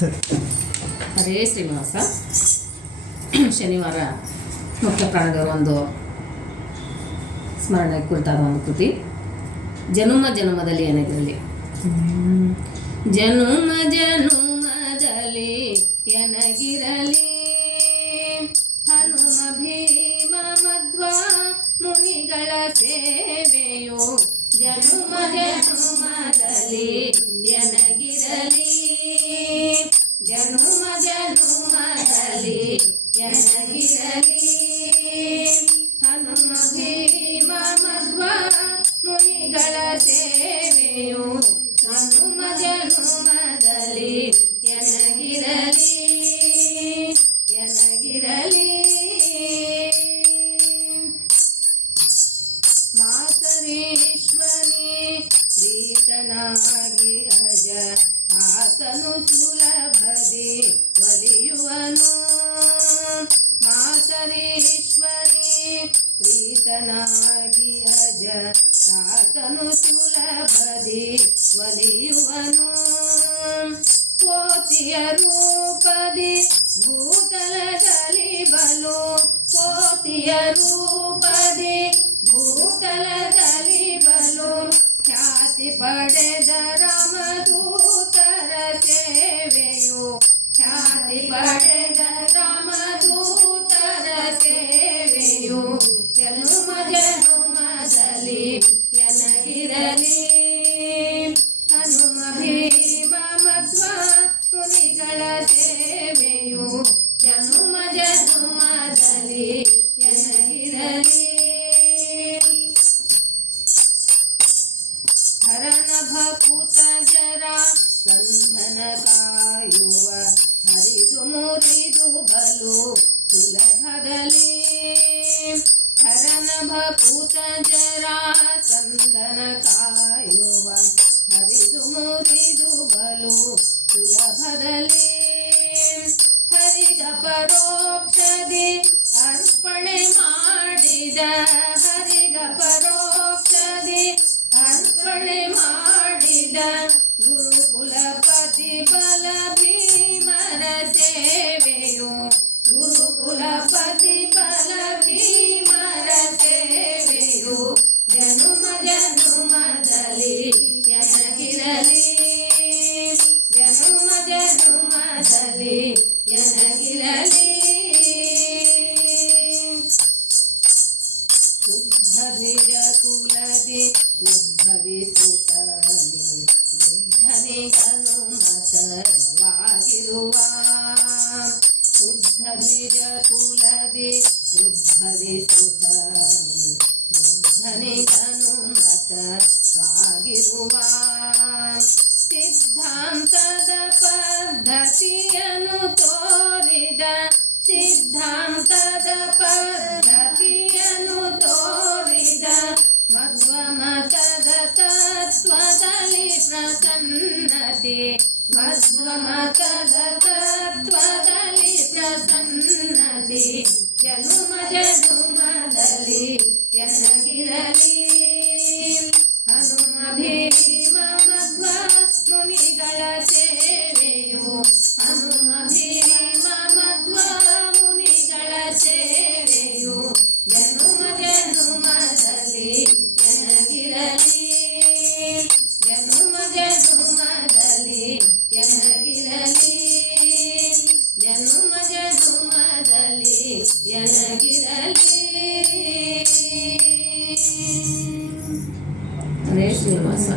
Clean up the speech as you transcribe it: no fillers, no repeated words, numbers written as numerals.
ಹರೇ ಶ್ರೀನಿವಾಸ. ಶನಿವಾರ ಮುಖ್ಯ ಪ್ರಾಣದವರ ಒಂದು ಸ್ಮರಣೆ ಕುರಿತಾದ ಒಂದು ಕೃತಿ. ಜನುಮ ಜನುಮದಲ್ಲಿ ಏನಾಗಿರಲಿ, ಜನುಮ ಜನುಮದಲ್ಲಿ ಎನಗಿರಲಿ, ಹನುಮ ಭೀಮ ಮಧ್ವ ಮುನಿಗಳ ಸೇವೆಯು ಜನುಮ ಜನುಮದಲ್ಲಿ ಎನಗಿರಲಿ, ಜನುಮ ಜನುಮದಲ್ಲಿ ಎನಗಿರಲಿ, ಹನುಮ ಭೀಮ ಮಧ್ವ ಮುನಿಗಳ ಸೇವೆಯು ಹನುಮ ಜನುಮದಲ್ಲಿ ಎನಗಿರಲಿ, ಎನಗಿರಲಿ. ಮಾತರೇಶ್ವರಿ ಪ್ರೀತನಾಗಿ ಅಜ ಆತನು ಸುಲಭದಿ ಒಲಿಯುವನು, ಮಾತರೇಶ್ವರಿ ಪ್ರೀತನಾಗಿ ಅಜ ಆತನು ಸುಲಭದಿ ಒಲಿಯುವನು, ಕೋತಿಯ ರೂಪದಿ ಭೂತಲದಲ್ಲಿ ಬಲು, ಕೋತಿಯ ರೂಪದಿ ಭೂತಲದಲ್ಲಿ ಬಲು ಖ್ಯಾತಿ ಪಡೆದ ರಾಮದೂತರ ಸೇವೆಯು, ಖ್ಯಾತಿ ಪಡೆದ ರಾಮದೂತರ ಸೇವೆಯು ಜನುಮ ಜನುಮದಲ್ಲಿ ಎನಗಿರಲಿ, ಹನುಮ ಭೀಮ ಮಧ್ವ ಮುನಿಗಳ ಸೇವೆಯು ಜನುಮ ಜನುಮದಲ್ಲಿ ಎನಗಿರಲಿ. ಹರನ ಭಕುತ ಜರ ಸಂಧನ ಕಾಯುವ ಹರಿದು ಮುರಿದು ಬಲು ಸುಲಭದಲ್ಲಿ, ಹರನ ಭಕುತ ಜರ ಸಂಧನ ಕಾಯುವ ಹರಿದು ಮುರಿದು ಬಲು ಸುಲಭದಲ್ಲಿ, ಹರಿದ ಪರೋಕ್ಷದಿ ಅರ್ಪಣೆ ಮಾಡಿದ, ಹರಿಗ ಪರೋಕ್ಷದಿ ಅರ್ಪಣೆ ಮಾಡಿದ ಗುರುಕುಲಪತಿ ಬಲ ಭೀಮರ ಸೇವೆಯು, ಗುರುಕುಲಪತಿ ಬಲ ಭೀಮರ ಸೇವೆಯು ಜನುಮ ಜನುಮದಲ್ಲಿ ಎನಗಿರಲಿ, ಜನುಮ ಜನುಮದಲ್ಲಿ ಎನಗಿರಲಿ. ಶುದ್ಧ ಬೀಜ ಕುಲದಿ ಉದ್ಭವಿಸುತ್ತನೆ ವೃದ್ಧನಿಗನು ಮತವಾಗಿರುವ, ಶುದ್ಧ ಬೀಜ ಕುಲದಿ ಉದ್ಭವಿಸುತ್ತನೆ ವೃದ್ಧನಿಗನು ಮತವಾಗಿರುವ, ಸಿದ್ಧಾಂತದ ಪದ್ಧತಿಯನ್ನು ತೋರಿದ, ಸಿದ್ಧಾಂತದ ಪದ್ಧತಿಯನ್ನು ತೋರಿದ ಮಧ್ವ ಮತದ ತತ್ವದಲ್ಲಿ ಪ್ರಸನ್ನತೆ, ಮಧ್ವ ಮತದ ತತ್ವದಲ್ಲಿ ಪ್ರಸನ್ನತೆ ಜನುಮ ಜನುಮದಲ್ಲಿ ಎನಗಿರಲಿ, ಹನುಮ ಭೀಮ ಮಧ್ವ ಮುನಿಗಳ ಸೇವೆಯು, ಹನುಮ ಭೀಮ ಮಧ್ವ ಮುನಿಗಳ ಸೇವೆಯು ಜನುಮ ಜನುಮದಲ್ಲಿ ಎನಗಿರಲಿ, ಜನುಮ ಜನುಮದಲ್ಲಿ ಎನಗಿರಲಿ, ಜನುಮ ಜನುಮದಲ್ಲಿ ಎನಗಿರಲಿ. ಹರೇ ಶ್ರೀನಿವಾಸ.